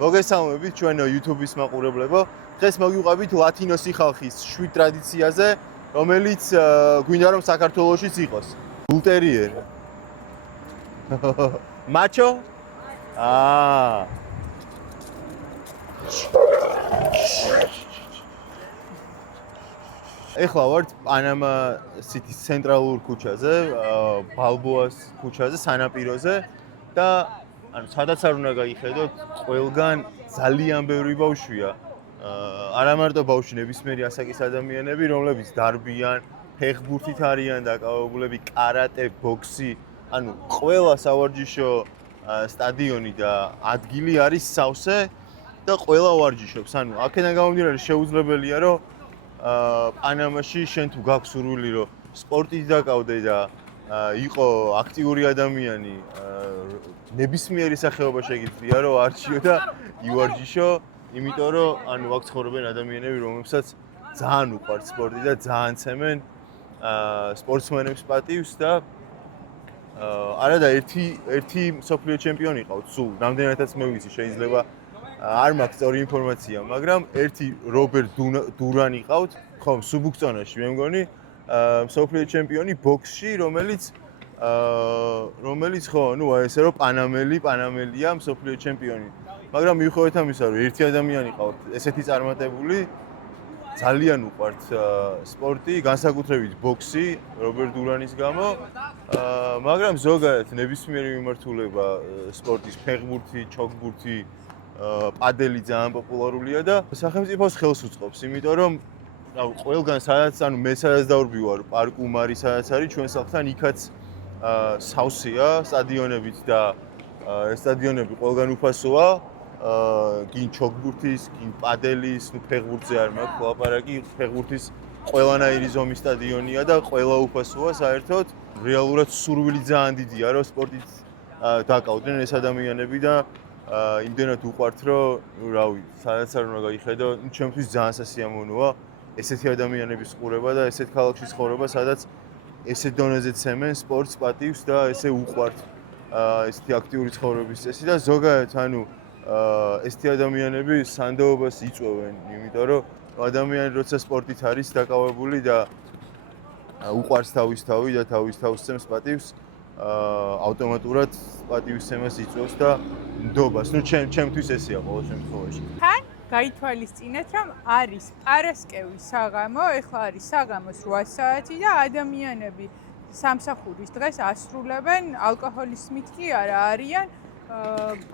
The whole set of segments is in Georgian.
მოგესალმებით ჩვენ YouTube-ის მაყურებლებო. დღეს მოგიყვებით ლათინოსი ხალხის შვიდ ტრადიციაზე, რომელიც გვინდა რომ საქართველოშიც იყოს. ბულტერიერი. მაჩო? ეხლა ვართ პანამა სიტის ცენტრალურ ქუჩაზე, ბალბოას ქუჩაზე, სანაპიროზე და ანუ სადაც არ უნდა გაიხედოთ, ყველგან ძალიან ბევრი ბავშვია. არა მარტო ბავშვი, ნებისმიერი ასაკის ადამიანები, რომლებიც დარბიან, ფეხბურთით არიან დაკავებულები, კარატე, ბოქსი, ანუ ყველა სავარჯიშო სტადიონი და ადგილი არის სავსე და ყველა ვარჯიშობს. ანუ აქედან გამომდინარე შეუძლებელია, რომ პანამაში შენ თუ გაქვს სურვილი, რომ სპორტით დაკავდე და იყო აქტიური ადამიანი, ნებისმიერი სახეობა შეგიძლია რომ არჩიო და ივარჯიშო, იმიტომ რომ ანუ აქ ცხოვრობენ ადამიანები, რომლებსაც ძალიან უყვართ სპორტი და ძალიან ცემენ სპორტსმენებს პატივს და არა და ერთი მსოფლიო ჩემპიონი ყავთ სულ, რამდენადაც მე ვიცი, შეიძლება არ მაქვს სწორი ინფორმაცია, მაგრამ ერთი რობერტ დურანი ყავთ, ხო, სუბუქწონაში მე მგონი მსოფლიო ჩემპიონი ბოქსში, რომელიც ხო, ну, ესე რომ პანამელია მსოფლიო ჩემპიონი. მაგრამ მიუხედავად ამისა, რომ ერთი ადამიანი ყავთ, ესეთი წარმატებული, ძალიან უყვართ სპორტი, განსაკუთრებით ბოქსი, რობერტ დურანის გამო, მაგრამ ზოგადად ნებისმიერი მიმართულება სპორტის, ფეხბურთი, ჩოგბურთი, პადელი ძალიან პოპულარულია და სახელმწიფოს ხელს უწყობს, იმიტომ რომ ყველგან სადაც, ანუ მე სადაც დავრბივარ, პარკუმარი სადაც არის ჩვენ სახლთან, იქაც სავსეა სტადიონებით და სტადიონები ყველგან უფასოა, გინ ჩოგბურთის, გინ პადელის, ნუ ფეხბურთზე არ მაქვს ლაპარაკი, ფეხბურთის ყველანაირი ზომის სტადიონია და ყველა უფასოა საერთოდ. რეალურად სურვილი ძალიან დიდია, რომ სპორტით დაკავდნენ ეს ადამიანები და იმდენად უყვართ, რომ რავი, სადაც არ უნდა გაიხედო, ჩემთვის ძალიან სასიამოვნოა ესეთი ადამიანების ყურება და ესეთ ქალაქში ცხოვრება, სადაც ესეთ დონეზე ცემენ სპორტს პატივს და ესე უყვართ ესეთი აქტიური ცხოვრების წესი და ზოგადად ანუ ესეთი ადამიანები სანდოობას იწვევენ, იმიტომ რომ ადამიანი როცა სპორტით არის დაკავებული და უყვარს თავის თავი და თავის თავს ცემს პატივს, ავტომატურად პატივისცემას იწვევს და ნდობას. ნუ ჩემთვის ესეა ყოველ შემთხვევაში. თან გაითვალისწინეთ, რომ არის პარასკევის საღამო, ეხლა არის საღამოს 8 საათი და ადამიანები სამსახურის დღეს ასრულებენ, ალკოჰოლის მით კი არა არიან,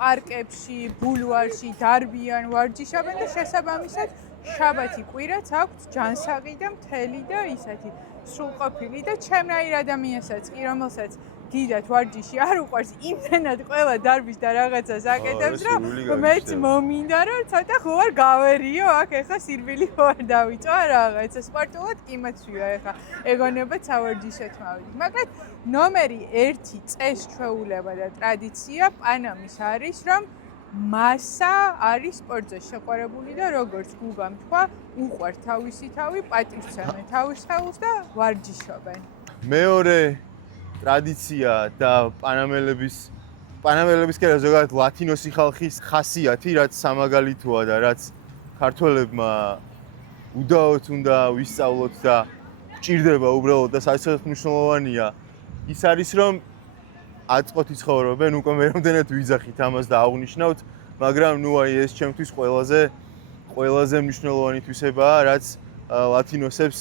პარკებში, ბულვარში დარბიან, ვარჯიშობენ და შესაბამისად შაბათი კვირაც აქვთ ჯანსაღი და მთელი და ისეთი სრულყოფილი და ჩემნაირ ადამიანსაც კი, რომელსაც დიდად ვარჯიში არ უყვარს, იმდენად ყველა დარბის და რაღაცას აკეთებს, რომ მეც მომინდა, რომ ცოტა ხო არ გავერიო, აქ ეხლა სირბილი ხო არ დავიწვა რაღაცა, სპორტულად კი მოცვია ეხლა, ეგონებად სავარჯიშოდ მოვიდი. მაგრამ ნომერი 1 წესჩვეულება და ტრადიცია პანამის არის, რომ მასა არის სპორტზე შეყვარებული და როგორც გუგამ თქვა, უყვართ თავისი თავი, პატივს ცემენ თავის ხელს და ვარჯიშობენ. მეორე ტრადიცია და პანამელების კი არა ზოგადად ლათინოსი ხალხის ხასიათი, რაც სამაგალითოა და რაც ქართველებმა უდაოდ უნდა ვისწავლოთ და გვჭირდება უბრალოდ და საერთოდ მნიშვნელოვანია. ის არის რომ აწყოთი ცხოვრობენ, უკვე მე რამდენად ვიძახით ამას და აღვნიშნავთ, მაგრამ ნუ აი ეს ჩემთვის ყველაზე მნიშვნელოვანი თვისებაა, რაც ლათინოსებს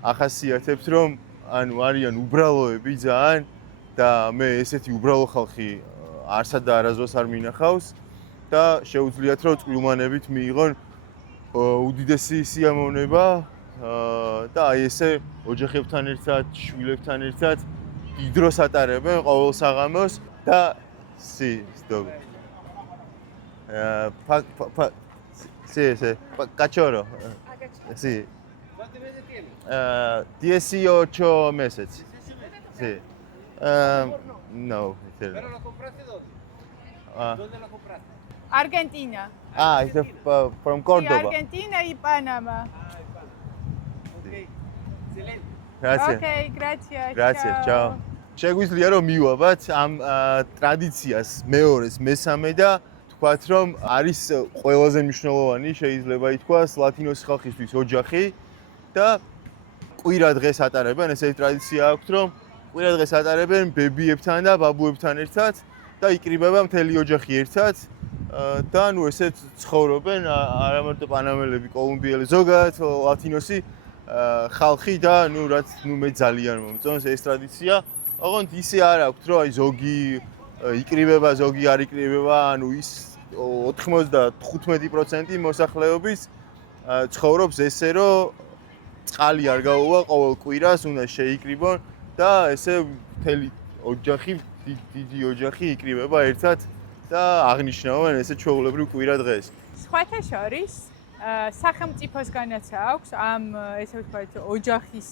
ახასიათებს, რომ ანუ არიან უბრალოები ძალიან და მე ესეთი უბრალო ხალხი არსად და არასდროს არ მინახავს და შეუძლიათ რომ წყლუმანებით მიიღონ უდიდესი სიამოვნება და აი ესე ოჯახებთან ერთად, შვილებთან ერთად დიდ დროს ატარებენ ყოველ საღამოს და cachorro. Sí. $18 meses. Sí. No. ¿Pero lo compraste dónde? ¿Dónde lo compraste? Argentina. It's from Córdoba. Argentina y Panamá. Ok, excelente. Gracias. Okay, gracias. Gracias. Ciao. შეგვიძლია რომ მივაბათ ამ ტრადიციას მეორეს, მესამე და ვთქვათ, რომ არის ყველაზე მნიშვნელოვანი, შეიძლება ითქვას, ლათინოს ხალხისთვის ოჯახი და კვირა დღეს ატარებენ, ესეთი ტრადიცია აქვთ, რომ კვირა დღეს ატარებენ ბებიებთან და ბაბუებთან ერთად და იკრიბება მთელი ოჯახი ერთად და ნუ ესეთ ცხოვრობენ არა მარტო პანამელები, კოლუმბიელი, ზოგადად ლათინოსი ხალხი და ნუ რაც ნუ მე ძალიან მომწონს ეს ტრადიცია. ოღონდ ისე არ აქვთ, რომ აი ზოგი იკრიბება, ზოგი არ იკრიბება, ანუ ის 95% მოსახლეობის ცხოვრობს ესე, რომ წყალი არ გაუვა ყოველ კვირას, უნდა შეიკრიბონ და ესე მთელი ოჯახი, დიდი ოჯახი იკრიბება ერთად და აღნიშნავენ ესე ჩვეულებრივ კვირა დღეს. სხვათა შორის სახელმწიფოსგანაც აქვს ამ ესე ვთქვათ ოჯახის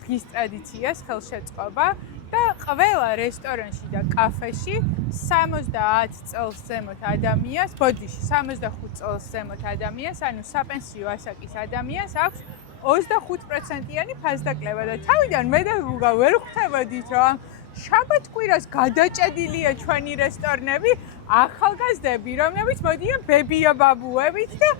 დღის ტრადიციას ხელშეწყობა და ყველა რესტორანში და კაფეში 70 წელს ზემოთ ადამიანს, ბოდიში 65 წელს ზემოთ ადამიანს, ანუ საპენსიო ასაკის ადამიანს აქვს 25%-იანი ფასდაკლება და თავიდან მე და გუგა ვერ ხვდებოდით, რომ შაბათ კვირას გადაჭედილია ჩვენი რესტორნები ახალგაზრდები, რომლებიც მოდიან ბებია ბაბუებით და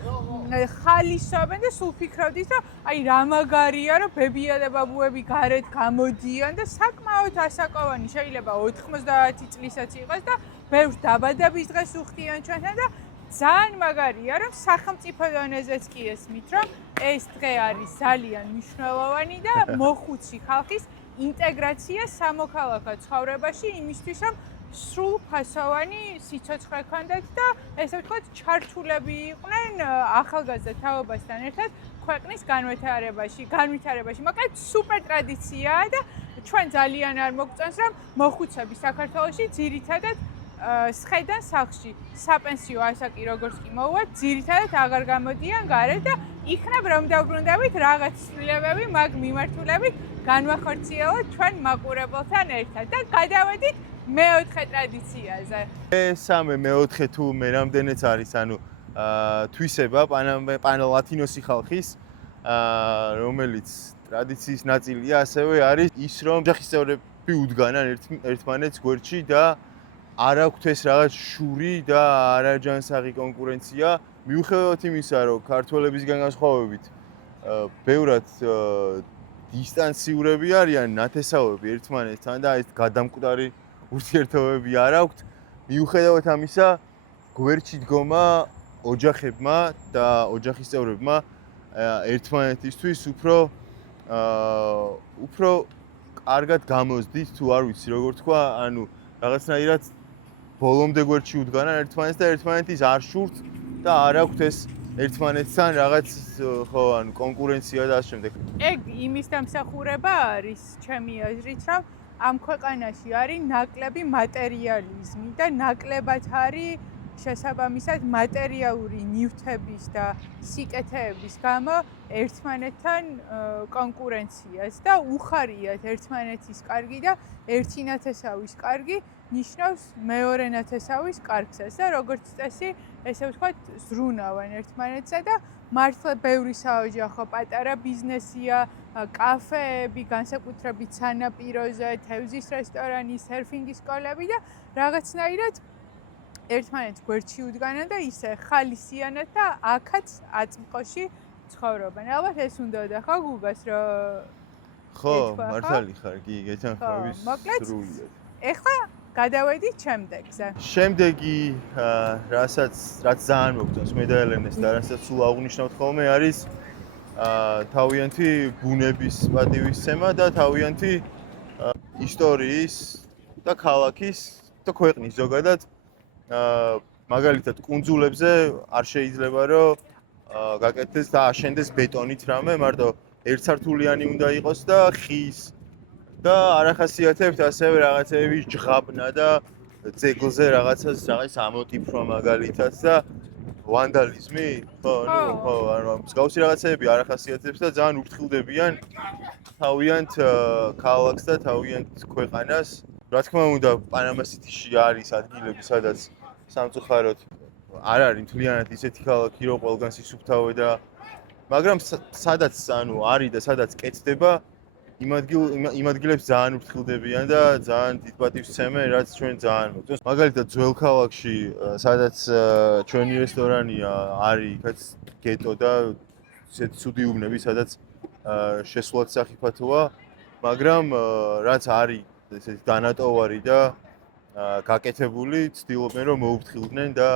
ხალისობენ და სულ ფიქრობდით, რომ აი რა მაგარია, რომ ბებია და ბაბუები გარეთ გამოდიან და საკმაოდ ასაკოვანი შეიძლება 90 წლისაც იყოს და ბევრს დაბადების დღეს უხდიან ჩვენთან და ძალიან მაგარია, რომ სახელმწიფო დონეზეც კი ესმით, რომ ეს დღე არის ძალიან მნიშვნელოვანი და მოხუცი ხალხის ინტეგრაცია სამოქალაქო ცხოვრებაში იმისთვის, რომ სრულფასოვანი სიცოცხლე ჰქონდეთ და ესე ვთქვათ, ჩართულები იყვნენ ახალგაზრდა თაობასთან ერთად ქვეყნის განვითარებაში. მაგრამ სუპერ ტრადიციაა და ჩვენ ძალიან არ მოგწონს, რომ მოხუცები საქართველოში ძირითადად სხედან სახლში საპენსიო ასაკი როგორც კი მოუვათ, ძირითადად აღარ გამოდიან გარეთ და იქნებ რომ დავბრუნდებით რაღაც ცვლილებები მაგ მიმართულებით განვახორციელოთ ჩვენ მაყურებელთან ერთად და გადავედით მეოთხე ტრადიციაზე. მესამე, მეოთხე თუ მე რამდენიც არის, ანუ თვისება პანალათინოსი ხალხის, რომელიც ტრადიციის ნაწილია, ასევე არის ის, რომ ოჯახის წევრები უდგანან ერთმანეთს გვერდში და არ აქვთ ეს რაღაც შური და არაჯანსაღი კონკურენცია. მიუხედავად იმისა, რომ ქართველებისგან განსხვავებით, ბევრად დისტანციურები არიან, ნათესავები ერთმანეთთან და ეს გადამკვდარი ურთიერთობები არ აქვთ. მიუხედავად ამისა, გვერდში დგომა ოჯახებმა და ოჯახის წევრებმა ერთმანეთისთვის უფრო კარგად გამოსდით, თუ არ ვიცი როგორ თქვა, ანუ რაღაცნაირად ბოლომდე გვერდში უდგანან ერთმანეთს და ერთმანეთის არ შურთ და არ აქვთ ეს ერთმანეთთან რაღაც ხო ანუ კონკურენცია და ამ შემდეგ. ეგ იმის დამსახურება არის ჩემი აზრით, რომ ამ ქვეყანაში არის ნაკლები მატერიალიზმი და ნაკლებად არის შესაბამისად მატერიალური ნივთების და სიკეთეების გამო ერთმანეთთან კონკურენციას და უხარიათ ერთმანეთის კარგი და ერთი ნათესავის კარგი ნიშნავს მეორე ნათესავის კარგსაც და როგორც წესი, ესე ვთქვათ, ზრუნავენ ერთმანეთზე და მართლა ბევრი საოჯახო პატარა ბიზნესია, კაფეები, განსაკუთრებით სანაპიროზე, თევზის რესტორანი, სერფინგის სკოლები და რაღაცნაირად ერთმანეთს გვერდში უდგანან და ისე ხალისიანად და აქაც აწმყოში ცხოვრობენ. ალბათ ეს უნდოდა ხო გუგას რომ ხო, მართალი ხარ, კი, გეჩანხმების სრულიად. ეხლა გადავედით შემდეგზე. შემდეგი რაც ძალიან მოგწონს მე და ელენეს და რასაც სულ აღნიშნავთ ხოლმე არის თავიანთი ბუნების პატივისცემა და თავიანთი ისტორიის და ქალაქის და ქვეყნის ზოგადად მაგალითად კუნძულებზე არ შეიძლება რომ გაკეთდეს და აშენდეს ბეტონით რამე, მარტო ერთსართულიანი უნდა იყოს და ხის და არახასიათებთ ასევე რაღაცეები ჯღაბნა და ძეგლზე რაღაცას ამოტიფრვა მაგალითად და ვანდალიზმი, ხო, ანუ მსგავსი რაღაცეები არახასიათებს და ძალიან ურთხილდებიან თავიანთ ქალაქს და თავიანთ ქვეყანას. რა თქმა უნდა, პანამა სიტიში არის ადგილები, სადაც სამწუხაროდ არ არის მთლიანად ისეთი ქალაქი, რომ ყველგან სისუფთავე და მაგრამ სადაც არის და სადაც კეთდება იმ ადგილებს ძალიან ვფრთხილდებიან და ძალიან დიდ პატივს სცემენ, რაც ჩვენ ძალიან მოგწონს. მაგალითად, ძველ ქალაქში, სადაც ჩვენი რესტორანია, არის იქაც გეტო და ისეთი ცუდი უბნები, სადაც შესვლაც სახიფათოა, მაგრამ რაც არის ესეთი განატოვარი და გაკეთებული, ცდილობენ რომ მოუფრთხილდნენ და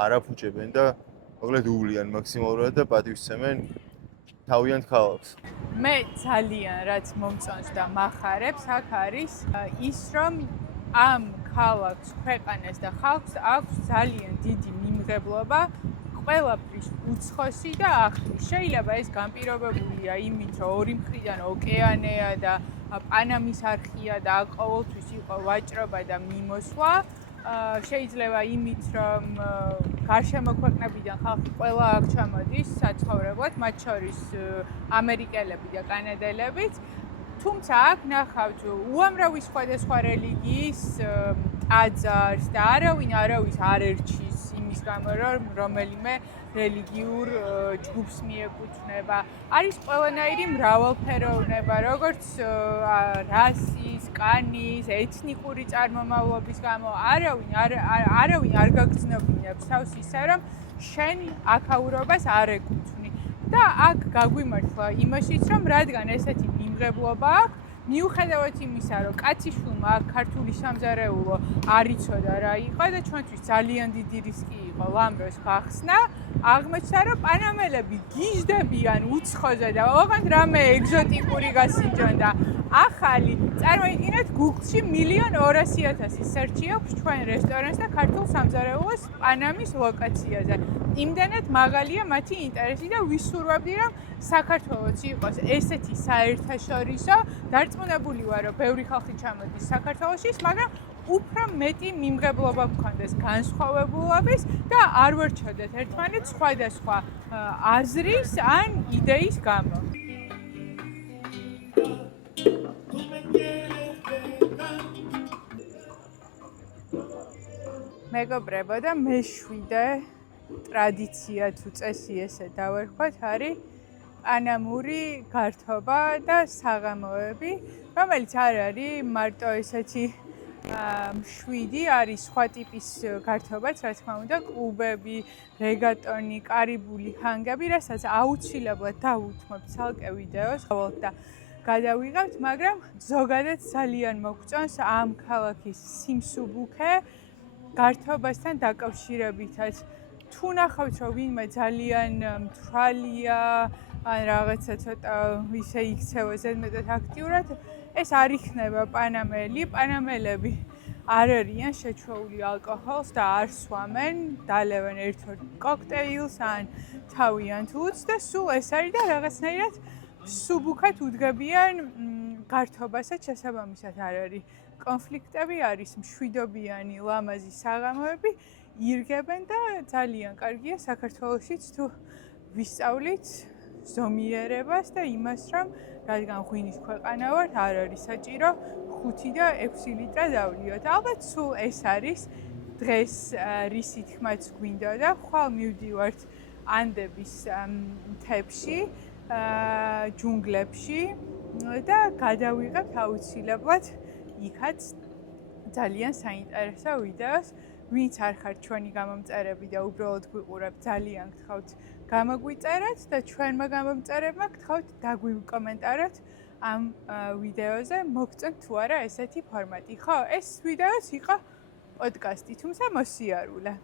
არ აფუჭებენ და მოკლედ უვლიან მაქსიმალურად და პატივს სცემენ თავიანთ ქალაქს. მე ძალიან რაც მომწონს და მახარებს აქ არის ის რომ ამ ქალაქს, ქვეყანას და ხალხს აქვს ძალიან დიდი მიმღებლობა ყველაფრის უცხოსი და ახლი. შეიძლება ეს განპირობებულია იმით, რომ ორი მხრიდან ოკეანეა და პანამის არხია და აქ ყოველთვის იყო ვაჭრობა და მიმოსვლა. შეიძლება იმით, რომ გარშემო ქვეყნებიდან ხალხი ყველა აქ ჩამოდის საცხოვრებლად, მათ შორის ამერიკელები და კანადელებიც. თუმცა აქ ნახავთ უამრავი სხვადასხვა რელიგიის ტაძარს და არავის არ ერჩის იმის გამო, რომ რომელიმე რელიგიურ ჯგუფს მიეკუთვნება. არის ყველანაირი მრავალფეროვნება, როგორც რასის, კანის, ეთნიკური წარმომავლობის გამო. არავინ არ გაგრძნობინებს თავს ისე, რომ შენ აქაურობას არ ეკუთვნი. და აქ გაგვიმართლა იმაშიც, რომ რადგან ესეთი მიმღებლობა აქვს, მიუხედავად იმისა, რომ კაციშვილმა აქ ქართული სამზარეულო არ იცოდა რა იყო და ჩვენთვის ძალიან დიდი რისკი იყო ლამბროს გახსნა, აღმოჩნდა, რომ პანამელები გიჟდებიან უცხოზე და ოღონდ რამე ეგზოტიკური გასინჯონ და ახალი, წარმოიდგინეთ, Google-ში 1,200,000 სერჩი აქვს ჩვენ რესტორანს და ქართულ სამზარეულოს პანამის ლოკაციაზე. იმდენად მაღალია მათი ინტერესი და ვისურვებდი, რომ საქართველოც იყოს ესეთი საერთაშორისო, დარწმუნებული ვარ, რომ ბევრი ხალხი ჩამოდის საქართველოში, მაგრამ უფრო მეტი მიმღებლობა გქონდეს განსხვავებულობის და არ ვერჩოდეთ ერთმანეთს სხვადასხვა აზრის ან იდეის გამო. მეგობრებო და მეშვიდე ტრადიცია თუ წესი ესე დავერქვათ არის პანამური გართობა და საღამოები, რომელიც არ არის მარტო ესეთი მშვიდი, არის სხვა ტიპის გართობაც, რა თქმა უნდა, კლუბები, რეგატონი, კარიბული ჰანგები, რასაც აუცილებლად დავუთმობთ ცალკე ვიდეოს და გადავიღებთ, მაგრამ ზოგადად ძალიან მოგწონს ამ ქალაქის სიმსუბუქე გართობასთან დაკავშირებითაც. თუ ნახავთ, რომ ვინმე ძალიან მთვრალია, ან რაღაცა ცოტა ისე იქცევა ზედმეტად აქტიურად, ეს არ იქნება პანამელი. პანამელები არ არიან შეჩვეული ალკოჰოლს და არ სვამენ, დალევენ ერთ-ერთ კოქტეილს ან თავიანთ უთს და სულ ეს არის და რაღაცნაირად სუბუქად უდგებიან გართობასაც შესაბამისად არ არის კონფლიქტები, არის მშვიდობიანი, ლამაზი საღამოები, ირგებენ და ძალიან კარგია საქართველოშიც თუ ვისწავლით ზომიერებას და იმას, რომ რადგან ღვინის ქვეყანა ვართ, არ არის საჭირო 5 და 6 ლიტრა დავლიოთ. ალბათ სულ ეს არის დღეს რისი თქმაც გვინდოდა, ხვალ მივდივართ ანდების მთებში, ჯუნგლებში და გადავიღებთ აუცილებლად იქაც ძალიან საინტერესო ვიდეოს. ვინც არ ხართ ჩვენი გამომწერები და უბრალოდ გვიყურებთ, ძალიან გთხოვთ გამოგვიწერეთ და ჩვენმა გამომწერებმა გთხოვთ დაგვიკომენტაროთ ამ ვიდეოზე, მოგწონთ თუ არა ესეთი ფორმატი. ხო, ეს ვიდეოც იყო პოდკასტი, თუმცა მოსიარულე.